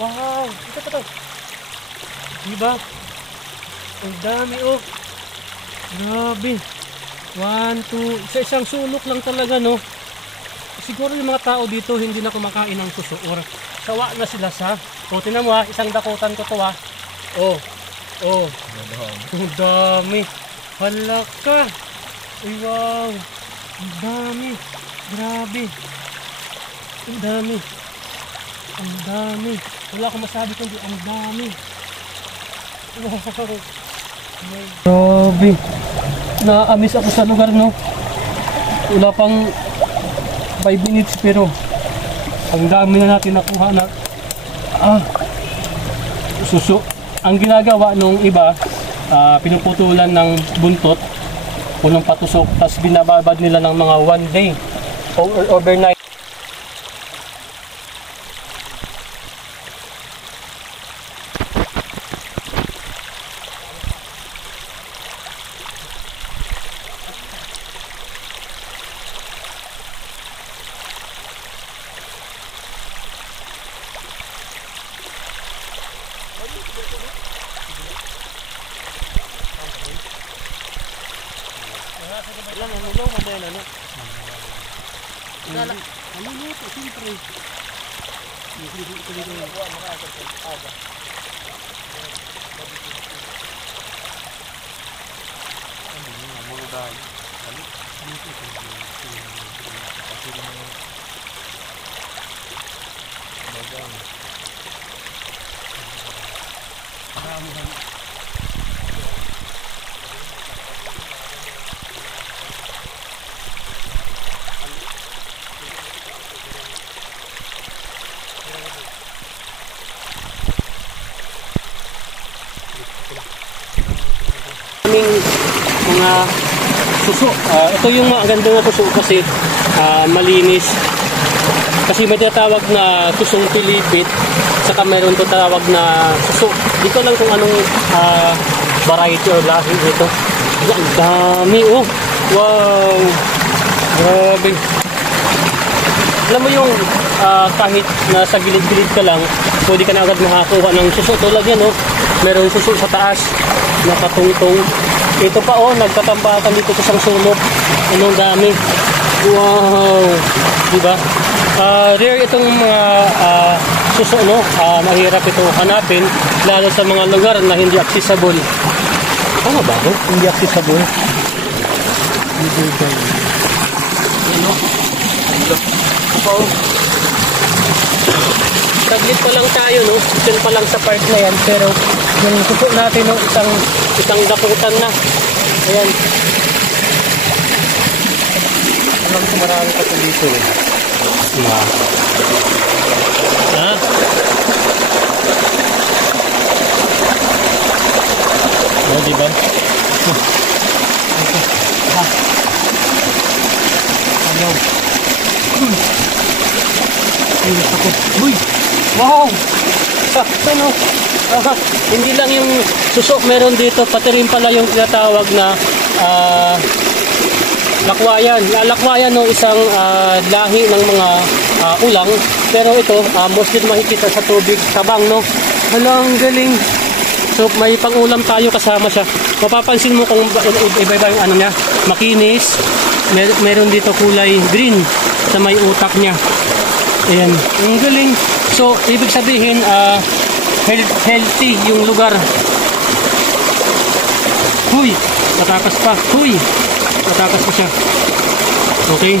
Wow! Ito. Diba? Ang dami oh. Grabe. 1, 2. Isang sulok lang talaga no. Siguro yung mga tao dito hindi na kumakain ng suso or sawa na sila sa. O tinan mo ha, isang dakutan ko to ha. Oh. Ang dami. Hala ka. Ay wow. Ang dami. Grabe. Ang dami. Ang dami. Wala akong masabi kundi ang dami. Wow. Grabe. Nakakamiss ako sa lugar no. Wala pang 5 minutes pero ang dami na natin nakuha na suso. Ang ginagawa nung iba, pinuputulan ng buntot, punong patusok, tapos binababad nila ng mga 1 day or overnight. Mga suso. Ito yung maganda na suso kasi malinis. Kasi may tinatawag na susong pilipit, saka mayroon tinatawag na suso. Dito lang kung anong variety or lahi ito. Ang dami oh. Wow. Grabe. Alam mo yung kahit nasa gilid-gilid ka lang, pwede ka na agad makakuha ng suso. Tulad yan oh. Meron suso sa taas, nakatungtong. Ito pa oh, nagtatambatan dito sa isang sulok. Anong dami. Wow. Diba? Rare itong mga suso no. Mahirap ito hanapin, lalo sa mga lugar na hindi accessible. Ano ba ito? Hindi accessible. Ano? Ito oh. Saglit pa lang tayo no. Still pa lang sa part na yan, pero yung suso natin no, isang dakutan na. Ayan. Alam ko marami pa dito eh. Ha? Oh, diba? Ha? Ano? Ayun ako. Uy! Wow! Ano? Hindi lang yung suso meron dito, pati rin pala yung tinatawag na lakwayan. Lakwayan no, isang lahi ng mga ulang, pero ito mostly makikita sa tubig, tabang no. Ang galing. So may pangulam tayo kasama siya. Mapapansin mo kung iba-iba yung ano niya, makinis. Meron dito kulay green sa may utak niya. Ayan, ang galing. So ibig sabihin healthy yung lugar. Huy, matakas pa. Huy, matakas pa siya. Okay.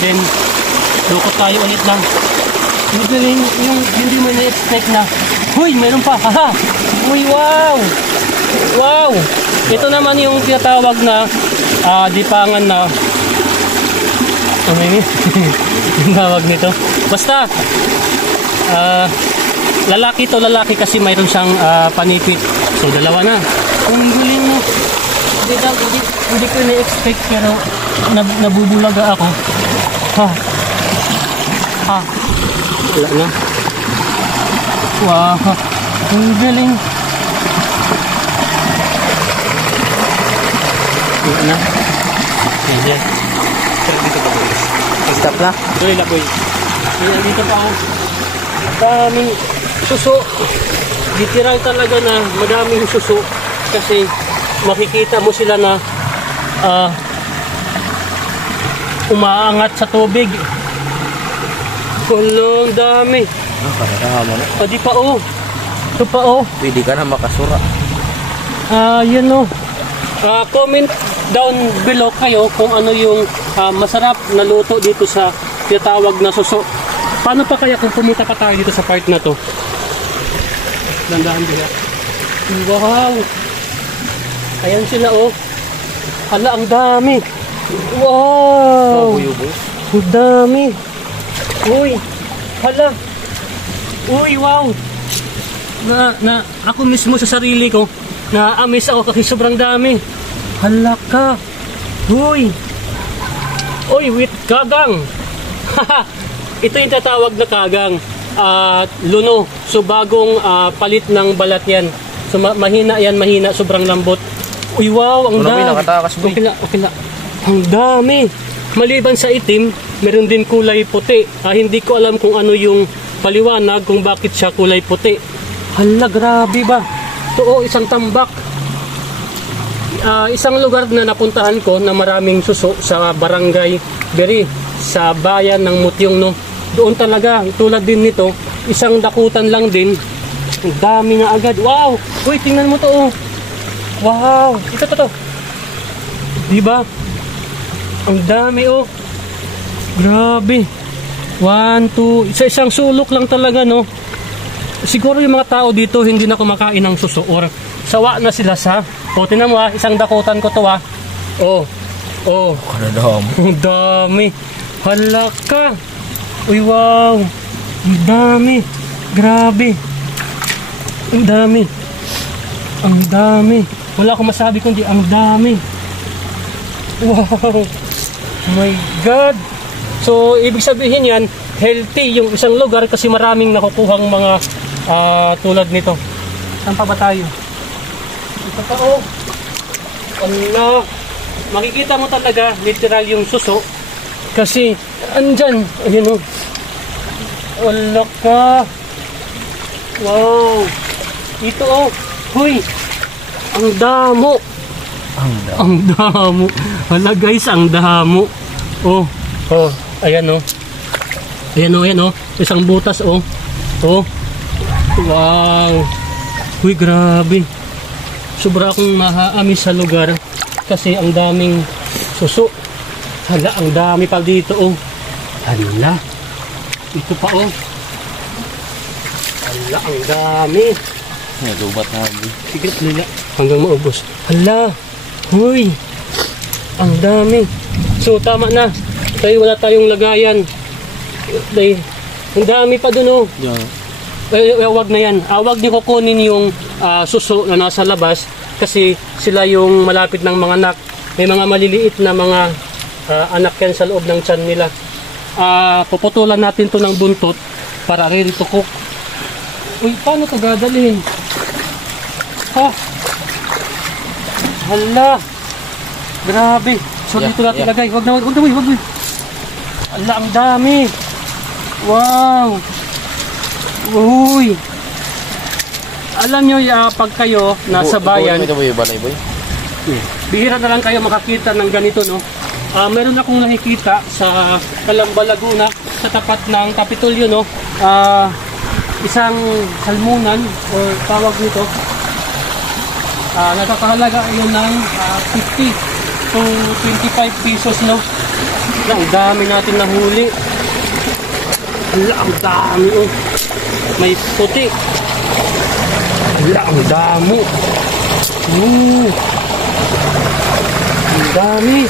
Then lukot tayo ulit lang. Ang galing, yung hindi mo na-expect na huy, meron pa. Haha. Uy, wow. Wow. Ito naman yung tinatawag na dipangan na yung tawag nito. Basta lalaki to lalaki kasi mayroon siyang panipit. So dalawa na. Ang galing mo. Hindi ko na-expect pero nabubulaga ako. Wala na. Wow. Ang galing. Wala na. Ayan. Dito pa boys. Stop na? Tuloy na boys. Dito pa ako. Daming suso. Literal talaga na madaming suso kasi makikita mo sila na umaangat sa tubig. Kulong dami. Di pa oh. Ito pa oh. Pwede ka na makasura. Yun oh. Comment down below kayo kung ano yung masarap na luto dito sa tinatawag na suso. Paano pa kaya kung pumunta pa tayo dito sa part na to? Dandahan din. Wow! Ayan sila oh. Hala, ang dami. Wow! Ang dami. Uy! Hala! Uy, wow! Ako mismo sa sarili ko, na-amaze ako kasi sobrang dami. Hala ka! Uy! Uy, wait, kagang! Ito yung tatawag na kagang. Luno. So bagong palit ng balat yan. So mahina yan, mahina, sobrang lambot. Uy, wow, ang dami. Okay na. Ang dami. Maliban sa itim, meron din kulay puti. Hindi ko alam kung ano yung paliwanag kung bakit siya kulay puti. Hala, grabe ba? Ito isang tambak. Isang lugar na napuntahan ko na maraming suso sa Barangay Beri, sa bayan ng Mutyong, no? Doon talaga, tulad din nito, isang dakutan lang din. Ang dami na agad. Wow! Uy, tingnan mo to oh. Wow! Ito. Diba? Ang dami oh. Grabe. 1, 2, isang sulok lang talaga, no? Siguro yung mga tao dito hindi na kumakain ng suso or sawa na sila sa. Tingnan mo isang dakutan ko to Ang dami. Hala ka. Uy, wow. Ang dami. Grabe. Ang dami. Wala akong masabi kundi ang dami. Wow. My God. So, ibig sabihin yan, healthy yung isang lugar kasi maraming nakukuhang mga tulad nito. Saan pa ba tayo? Ito pa oh. Ala. Makikita mo talaga literal yung suso kasi andyan. Ayun oh. Wala ka. Wow. Ito oh. Huy. Ang damo. Hala guys, ang damo. Oh. Ayan oh. Isang butas oh. Wow. Huy, grabe. Sobra akong mahaamis sa lugar kasi ang daming suso. Hala, ang dami pa dito oh. Hala. Ito pa oh. Hala, ang dami. Nalubat na. Sige, lila. Hanggang maubos. Hala. Huy. Ang dami. So, tama na. Tayo wala tayong lagayan. Ang dami pa dun oh. Wag na yan. Wag niyo kukunin yung suso na nasa labas kasi sila yung malapit ng mga anak. May mga maliliit na mga anak yan sa loob ng tiyan nila. Puputulan natin to ng buntot para ready to cook. Uy, paano ito dadalhin? Hala. Grabe. So dito natin lagay. Wag na. Hala, ang dami. Wow. Uy. Alam nyo, pag kayo nasa bayan, bihira na lang kayo makakita ng ganito, no? Meron akong nakikita sa Calamba, Laguna, sa tapat ng Kapitolyo, no? Isang salmunan, o tawag nito, nagkakahalaga yun ng 50 to 25 pesos, no? Ang dami natin nahuli. Ang dami, oh. May puti. Ang damo. Ang dami.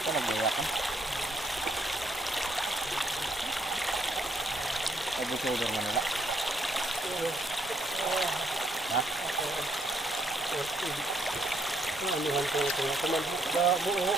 Ito nag-iyak ka? Ay, busoder mo nila. Ha? Anuhan ko ito. Buo.